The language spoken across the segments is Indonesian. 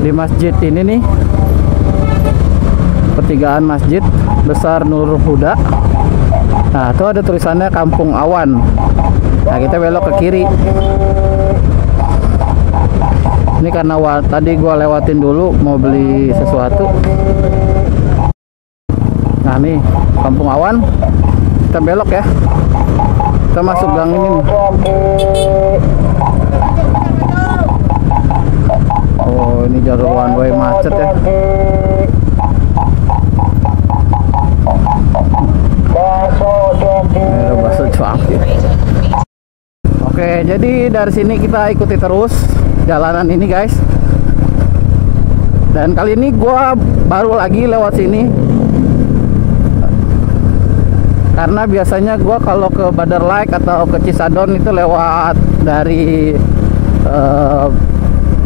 di masjid ini nih, pertigaan Masjid Besar Nurul Huda. Nah, itu ada tulisannya Kampung Awan. Nah, kita belok ke kiri. Ini karena tadi gua lewatin dulu mau beli sesuatu. Nah, nih Kampung Awan. Kita belok ya. Kita masuk gang ini nih. Oh, ini jalur one way macet ya. Bakso cuanki. Oke, jadi dari sini kita ikuti terus jalanan ini guys. Dan kali ini gua baru lagi lewat sini. Karena biasanya gua kalau ke Badar Lake atau ke Cisadon itu lewat dari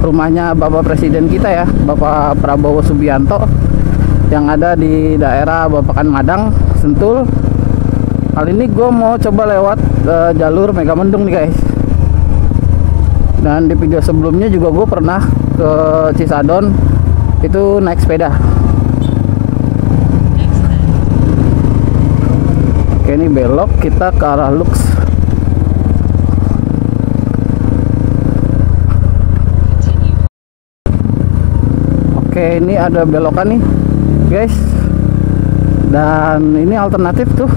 rumahnya Bapak Presiden kita ya, Bapak Prabowo Subianto, yang ada di daerah Babakan Madang, Sentul. Kali ini gue mau coba lewat jalur Megamendung nih guys. Dan di video sebelumnya juga gue pernah ke Cisadon itu naik sepeda. Oke, ini belok kita ke arah Lux. Oke, ini ada belokan nih guys. Dan ini alternatif tuh,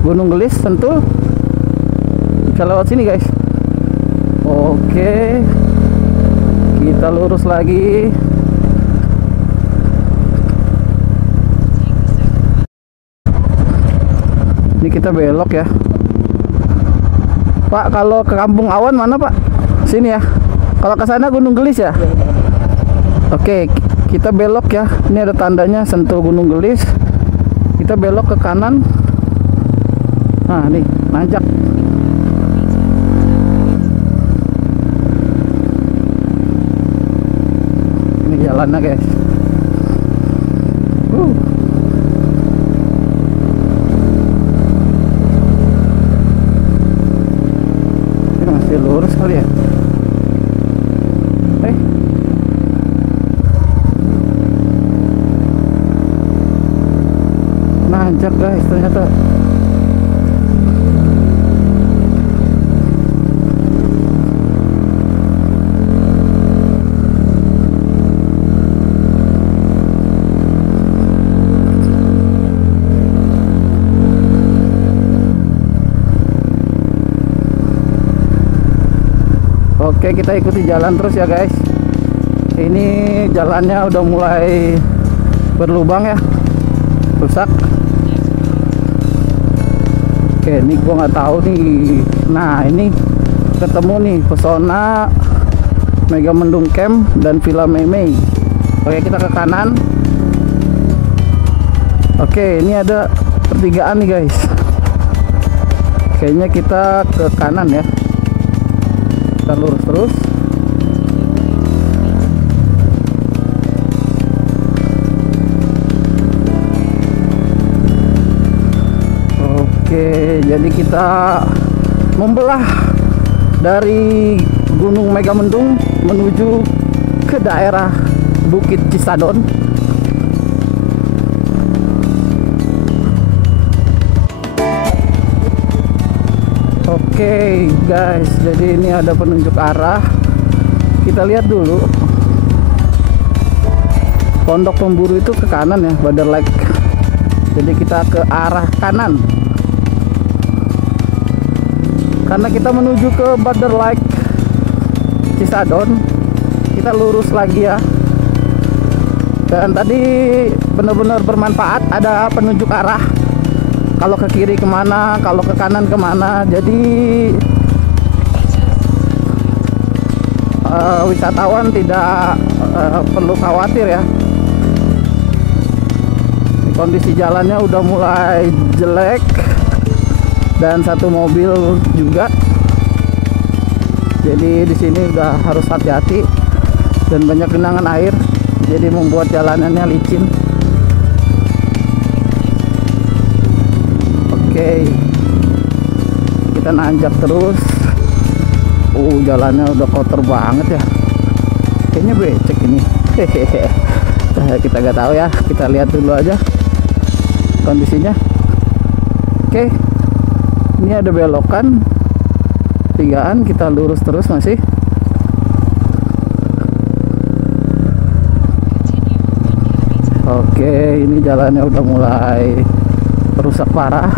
Gunung Gelis, Sentul. Bisa lewat sini guys. Oke, kita lurus lagi. Ini kita belok ya Pak. Kalau ke Kampung Awan mana Pak? Sini ya. Kalau ke sana Gunung Gelis ya. Oke, kita belok ya. Ini ada tandanya Sentul Gunung Gelis. Kita belok ke kanan. Nah, nih nanjak. Ini jalannya guys. Ini masih lurus kali ya. Nanjak guys ternyata. Oke, kita ikuti jalan terus ya guys. Ini jalannya udah mulai berlubang ya, rusak. Oke, ini gua nggak tahu nih. Nah, ini ketemu nih pesona Megamendung Camp dan Villa Mei. Oke, kita ke kanan. Oke, ini ada pertigaan nih guys. Kayaknya kita ke kanan ya. Kita lurus terus. Oke, jadi kita membelah dari Gunung Megamendung menuju ke daerah Bukit Cisadon. Oke guys, jadi ini ada penunjuk arah. Kita lihat dulu. Pondok Pemburu itu ke kanan ya, Badar Lake. Jadi kita ke arah kanan. Karena kita menuju ke Badar Lake Cisadon, kita lurus lagi ya. Dan tadi benar-benar bermanfaat, ada penunjuk arah. Kalau ke kiri kemana, kalau ke kanan kemana. Jadi wisatawan tidak perlu khawatir ya. Kondisi jalannya udah mulai jelek dan satu mobil juga. Jadi di sini udah harus hati-hati dan banyak genangan air. Jadi membuat jalanannya licin. Oke, kita nanjak terus. Jalannya udah kotor banget ya. Kayaknya becek ini. Kita nggak tahu ya, kita lihat dulu aja kondisinya. Oke, ini ada belokan tigaan, kita lurus terus masih. Oke, ini jalannya udah mulai rusak parah.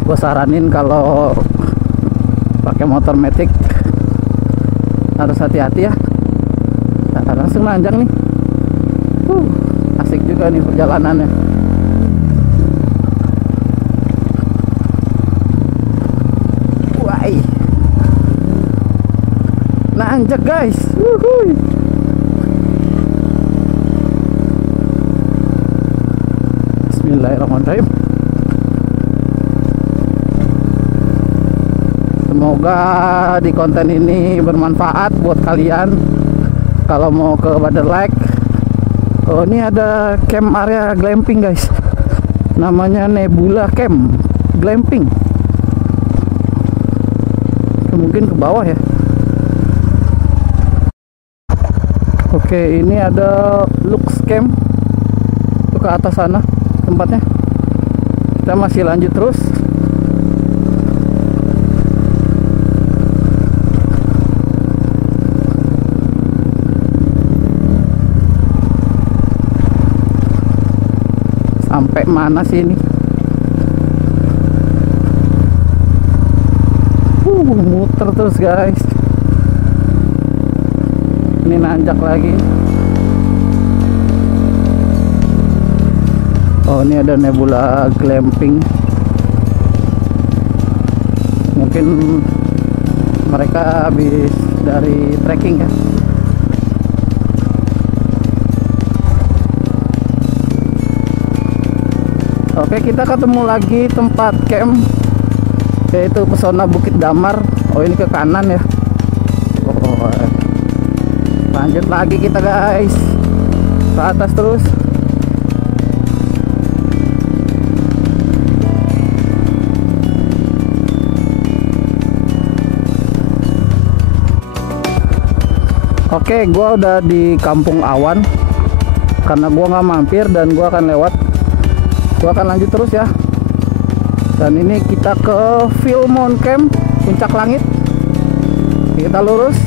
Gue saranin kalau pakai motor matic harus hati-hati ya. Nah, langsung nanjak nih. Asik juga nih perjalanannya. Wah, nanjak guys. Wuhui. Bismillahirrahmanirrahim. Semoga di konten ini bermanfaat buat kalian kalau mau ke Bader Lake. Oh, ini ada camp area glamping guys, namanya Nebula Camp Glamping. Mungkin ke bawah ya. Oke, ini ada Lux Camp itu ke atas sana tempatnya. Kita masih lanjut terus. Sampai mana sih ini? Muter terus guys. Ini nanjak lagi. Oh, ini ada Nebula Glamping. Mungkin mereka habis dari trekking ya. Oke, kita ketemu lagi tempat camp, yaitu Pesona Bukit Damar. Oh, ini ke kanan ya. Oh, lanjut lagi kita guys, ke atas terus. Oke, gua udah di Kampung Awan. Karena gua nggak mampir dan gua akan lewat, gua akan lanjut terus ya. Dan ini kita ke Philmont Camp, Puncak Langit. Kita lurus.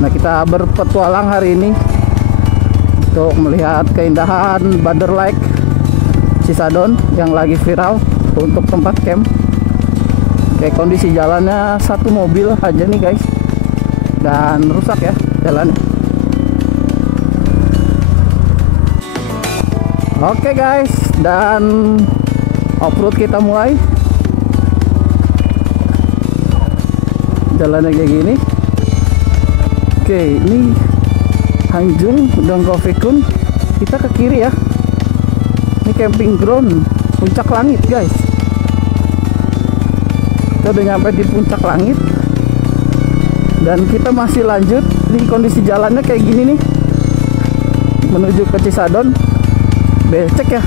Nah, kita berpetualang hari ini untuk melihat keindahan Bader Lake Cisadon yang lagi viral untuk tempat camp. Oke, kondisi jalannya satu mobil aja nih guys, dan rusak ya jalannya. Oke guys, dan off-road kita mulai. Jalannya kayak gini. Oke, ini Hanjung Dongkofikun. Kita ke kiri ya. Ini camping ground Puncak Langit guys. Kita udah nyampe di Puncak Langit. Dan kita masih lanjut. Ini kondisi jalannya kayak gini nih, menuju ke Cisadon. Becek ya.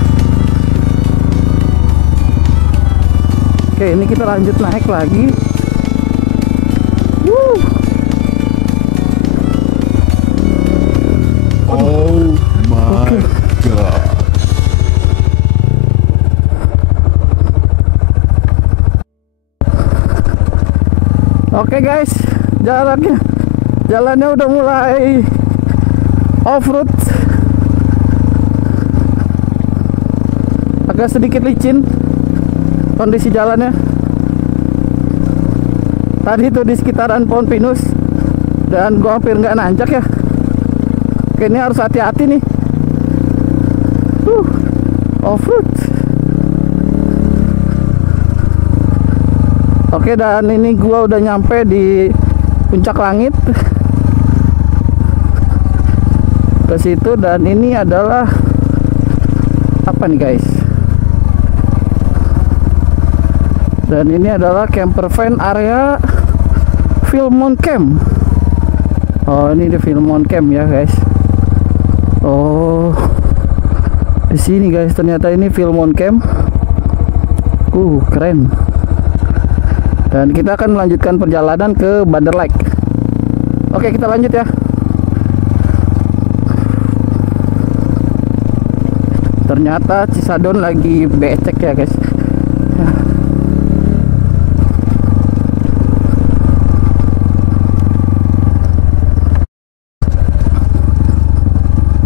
Oke, ini kita lanjut naik lagi. Oh my god. Oke guys, jalannya udah mulai off-road. Agak sedikit licin kondisi jalannya. Tadi itu di sekitaran Pohon Pinus dan gua hampir nggak nanjak ya. Oke, ini harus hati-hati nih. Off-road. Oke, dan ini gua udah nyampe di Puncak Langit. Ke situ, dan ini adalah apa nih guys? Dan ini adalah camper van area Philmont Camp. Oh, ini di Philmont Camp ya guys. Oh, di sini guys, ternyata ini Philmont Camp. Keren. Dan kita akan melanjutkan perjalanan ke Bandar Lake. Oke, kita lanjut ya. Ternyata Cisadon lagi becek ya guys.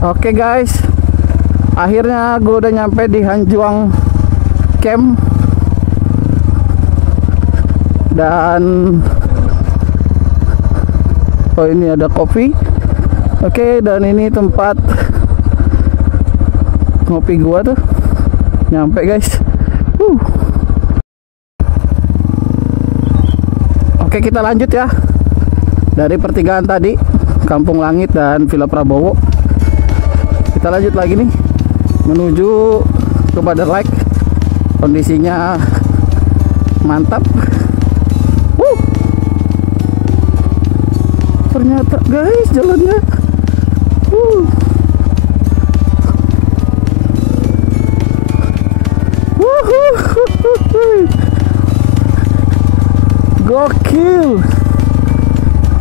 Oke guys, akhirnya gue udah nyampe di Hanjuang Camp. Dan oh, ini ada kopi. Oke, dan ini tempat ngopi gua tuh. Nyampe guys. Oke, kita lanjut ya. Dari pertigaan tadi, Kampung Langit dan Villa Prabowo, kita lanjut lagi nih menuju ke Bandar Lake. Kondisinya mantap. Ternyata guys jalannya gokil.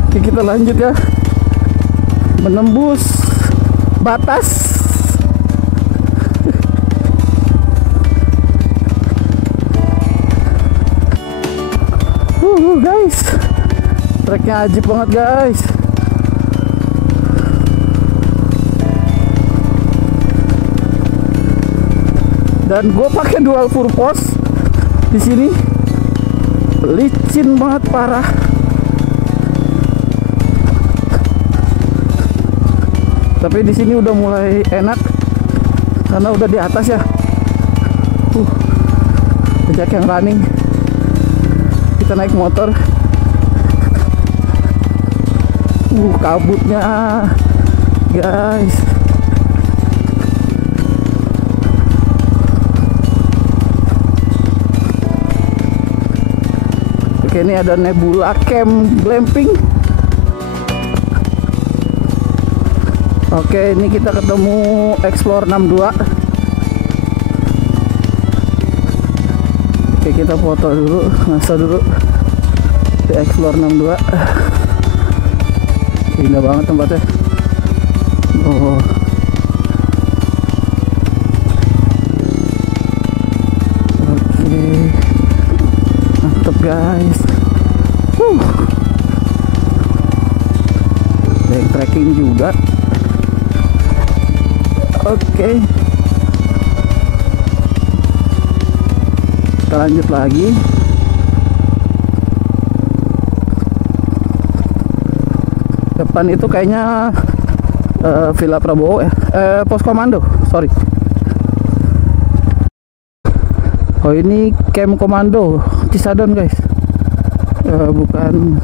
Oke, kita lanjut ya, menembus batas. Guys, treknya ajib banget guys. Dan gue pakai dual purpose di sini, licin banget parah. Tapi di sini udah mulai enak karena udah di atas ya. Banyak yang running. Kita naik motor. Kabutnya guys. Oke, ini ada Nebula Camp Glamping. Oke, ini kita ketemu Explore 62. Oke, kita foto dulu, ngasa dulu di Explore 62. Indah banget tempatnya. Oh. Oke. Mantap guys. Ada yang trekking juga. Oke. Kita lanjut lagi. Depan itu kayaknya Villa Prabowo ya, pos komando, sorry. Oh, ini camp komando Cisadon guys, bukan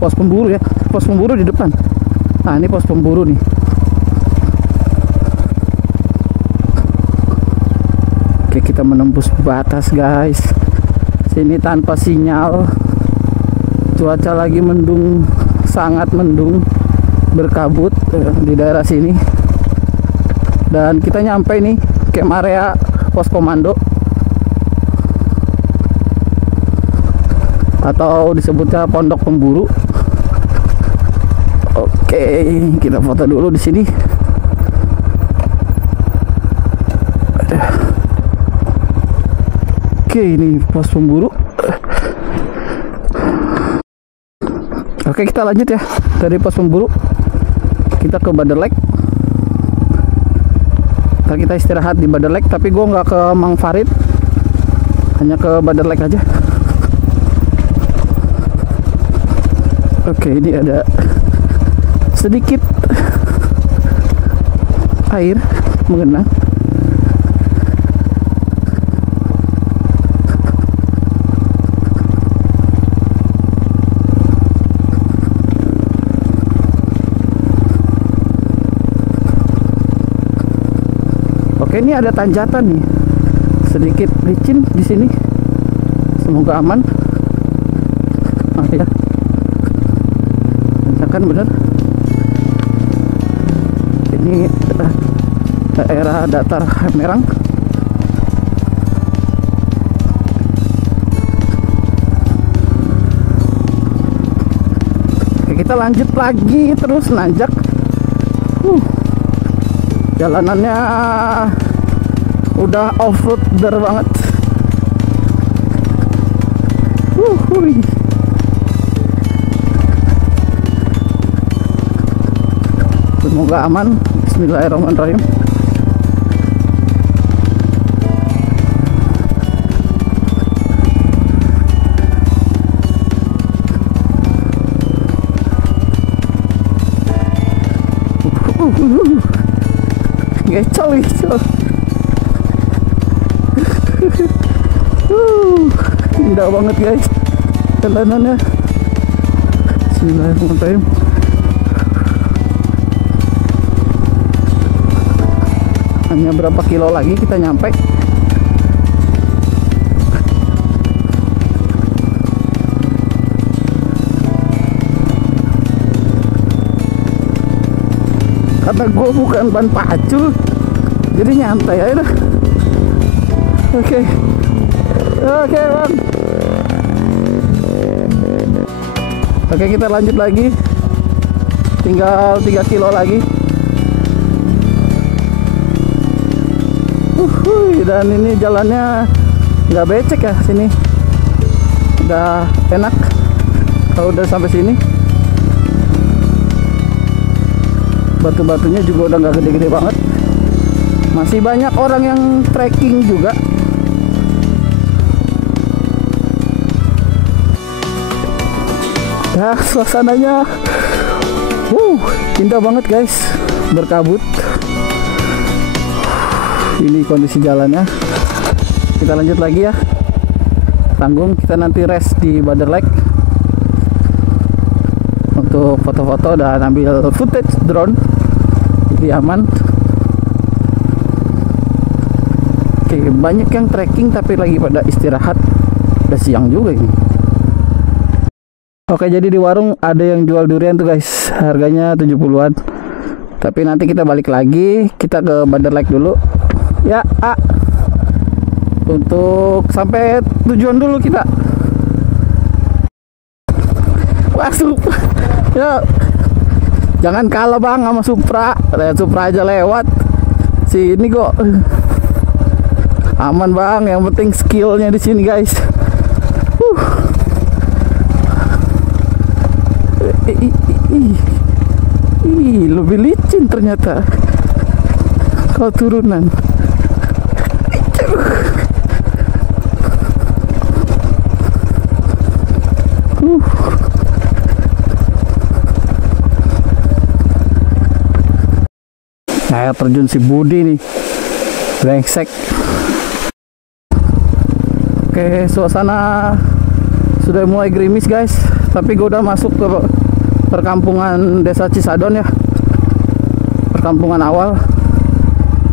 pos pemburu ya. Pos pemburu di depan. Nah, ini pos pemburu nih. Oke, kita menembus batas guys. Sini tanpa sinyal. Cuaca lagi mendung, sangat mendung, berkabut di daerah sini. Dan kita nyampe nih camp area pos komando, atau disebutnya pondok pemburu. Oke, kita foto dulu di sini. Oke, ini pos pemburu. Oke, kita lanjut ya. Dari pos pemburu kita ke Bandar Lake. Ntar kita istirahat di Bandar Lake, tapi gue nggak ke Mang Farid, hanya ke Bandar Lake aja. Oke, ini ada sedikit air mengenang. Oke, ini ada tanjakan nih, sedikit licin di sini. Semoga aman. Ya, tanjakan bener. Ini daerah datar Merang. kita lanjut lagi terus nanjak. Jalanannya udah off-roader banget. Semoga aman. Bismillahirrahmanirrahim. Gecol. Indah banget guys jalanannya. Bismillahirrahmanirrahim. Hanya berapa kilo lagi kita nyampe. Karena gue bukan ban pacu, jadi nyantai aja dah. Oke bang. Oke, kita lanjut lagi. Tinggal 3 kilo lagi. Dan ini jalannya nggak becek ya sini. Udah enak kalau udah sampai sini. Batu-batunya juga udah nggak gede-gede banget. Masih banyak orang yang trekking juga. Ya, suasananya indah banget guys, berkabut. Ini kondisi jalannya. Kita lanjut lagi ya. Tanggung, kita nanti rest di Bader Lake untuk foto-foto dan ambil footage drone. Jadi aman. Oke, banyak yang trekking tapi lagi pada istirahat. Udah siang juga ini. Oke, jadi di warung ada yang jual durian tuh guys. Harganya 70-an. Tapi nanti kita balik lagi. Kita ke Bader Lake dulu. Ya, untuk sampai tujuan dulu kita. Wah, ya, jangan kalah bang sama Supra. Supra aja lewat. Si ini kok aman bang. Yang penting skillnya di sini guys. Lebih licin ternyata kalau turunan. Air terjun si Budi nih, brengsek. Oke, suasana sudah mulai gerimis guys, tapi gue udah masuk ke perkampungan desa Cisadon ya, perkampungan awal.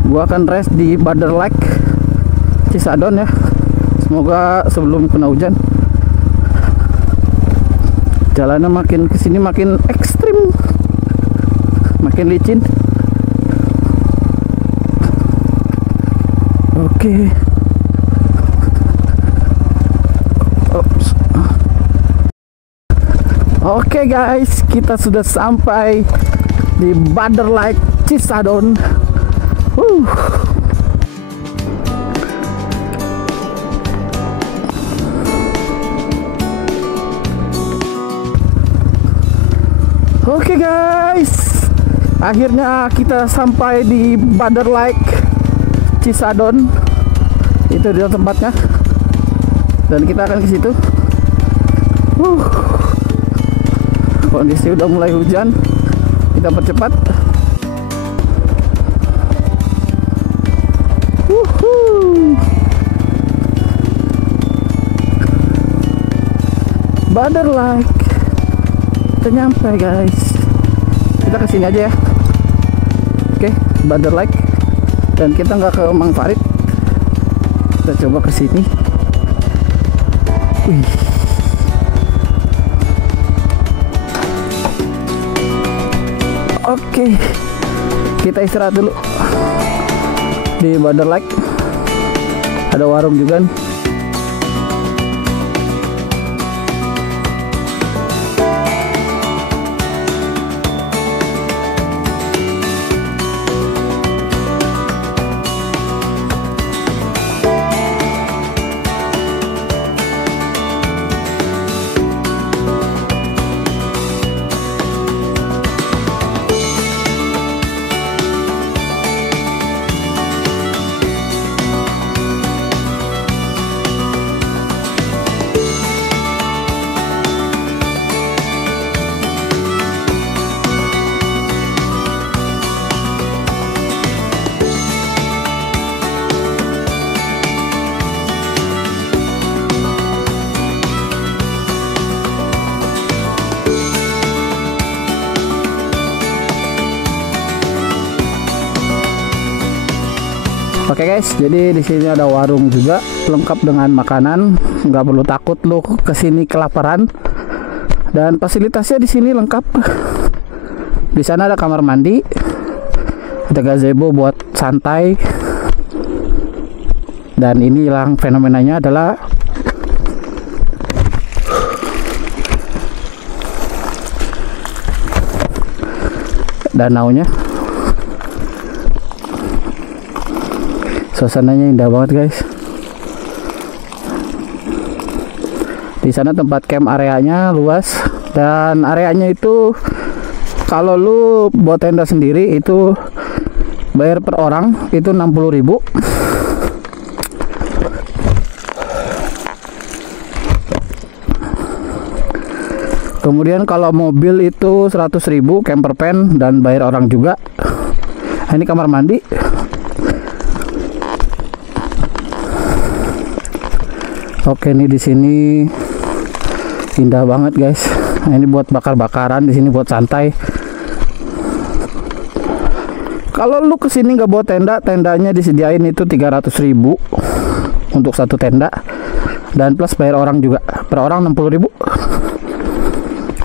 Gue akan rest di Bader Lake Cisadon ya. Semoga sebelum kena hujan. Jalannya makin kesini makin ekstrim, makin licin. Oke. Oke guys, kita sudah sampai di Bader Lake Cisadon. Oke guys, akhirnya kita sampai di Bader Lake Cisadon. Itu dia tempatnya, dan kita akan ke situ. Kondisi udah mulai hujan, kita percepat. Bader Lake, kita nyampe guys. Kita kesini aja ya. Oke, Bader Lake, dan kita nggak ke Mang Farid. Kita coba ke sini. Oke, kita istirahat dulu di Bader Lake. Ada warung juga nih. Oke guys, jadi di sini ada warung juga lengkap dengan makanan, nggak perlu takut lo kesini kelaparan. Dan fasilitasnya di sini lengkap. Di sana ada kamar mandi, ada gazebo buat santai. Dan ini yang fenomenanya adalah danaunya. Suasananya indah banget guys. Di sana tempat camp areanya luas, dan areanya itu kalau lu buat tenda sendiri itu bayar per orang itu 60.000. Kemudian kalau mobil itu 100.000 camper van dan bayar orang juga. Nah, ini kamar mandi. Oke, ini di sini indah banget guys. Nah, ini buat bakar-bakaran, di sini buat santai. Kalau lu kesini nggak bawa tenda, tendanya disediain itu 300.000 untuk satu tenda, dan plus bayar orang juga, per orang 60.000.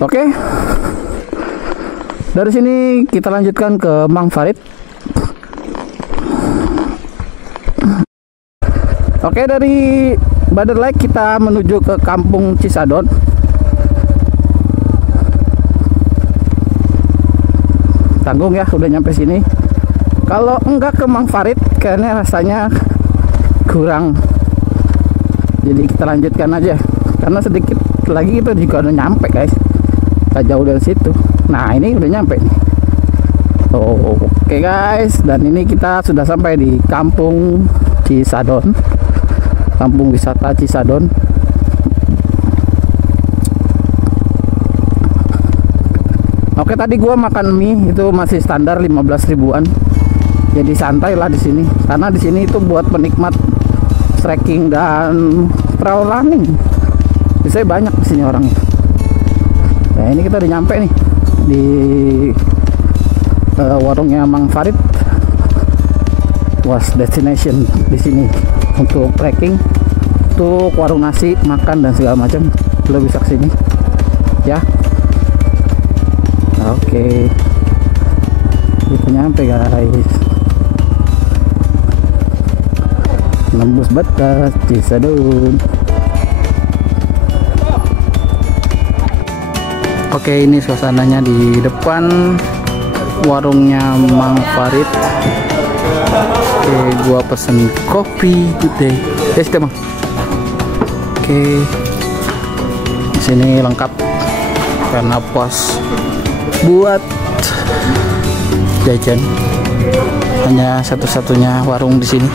Oke, dari sini kita lanjutkan ke Mang Farid. Oke, dari Bader Lake kita menuju ke Kampung Cisadon. Tanggung ya, udah nyampe sini. Kalau enggak ke Mang Farid, kayaknya rasanya kurang. Jadi kita lanjutkan aja, karena sedikit lagi itu juga udah nyampe guys. Gak jauh dari situ. Nah, ini udah nyampe nih. Oke guys, dan ini kita sudah sampai di Kampung Cisadon, kampung wisata Cisadon. Oke, tadi gua makan mie itu masih standar 15 ribuan. Jadi santai lah di sini, karena di sini itu buat penikmat trekking dan trail running. Biasanya banyak di sini orangnya. Nah, ini kita udah nyampe nih di warungnya Mang Farid. Was destination di sini untuk trekking, untuk warung nasi, makan dan segala macam. Lo bisa kesini ya. Oke, kita nyampe guys, nembus batas Cisadon. Oke, ini suasananya di depan warungnya Mang Farid. Oke, gua pesen kopi good day. Yes, Bang. Oke, di sini lengkap karena pos buat jajan. Hanya satu-satunya warung di sini.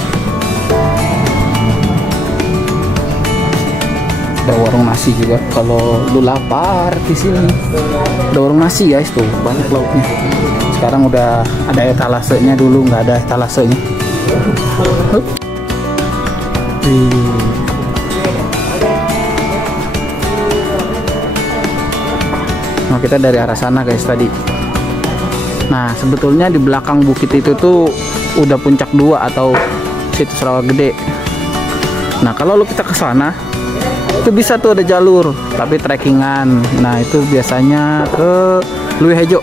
Ada warung nasi juga. Kalau lu lapar di sini, ada warung nasi guys, tuh banyak lauknya. Sekarang udah ada etalasenya, dulu nggak ada etalasenya. Nah, kita dari arah sana guys tadi. Nah, sebetulnya di belakang bukit itu tuh udah puncak 2 atau situs rawa gede. Nah, kalau kita ke sana itu bisa tuh ada jalur tapi trekkingan. Nah, itu biasanya ke Luihejo.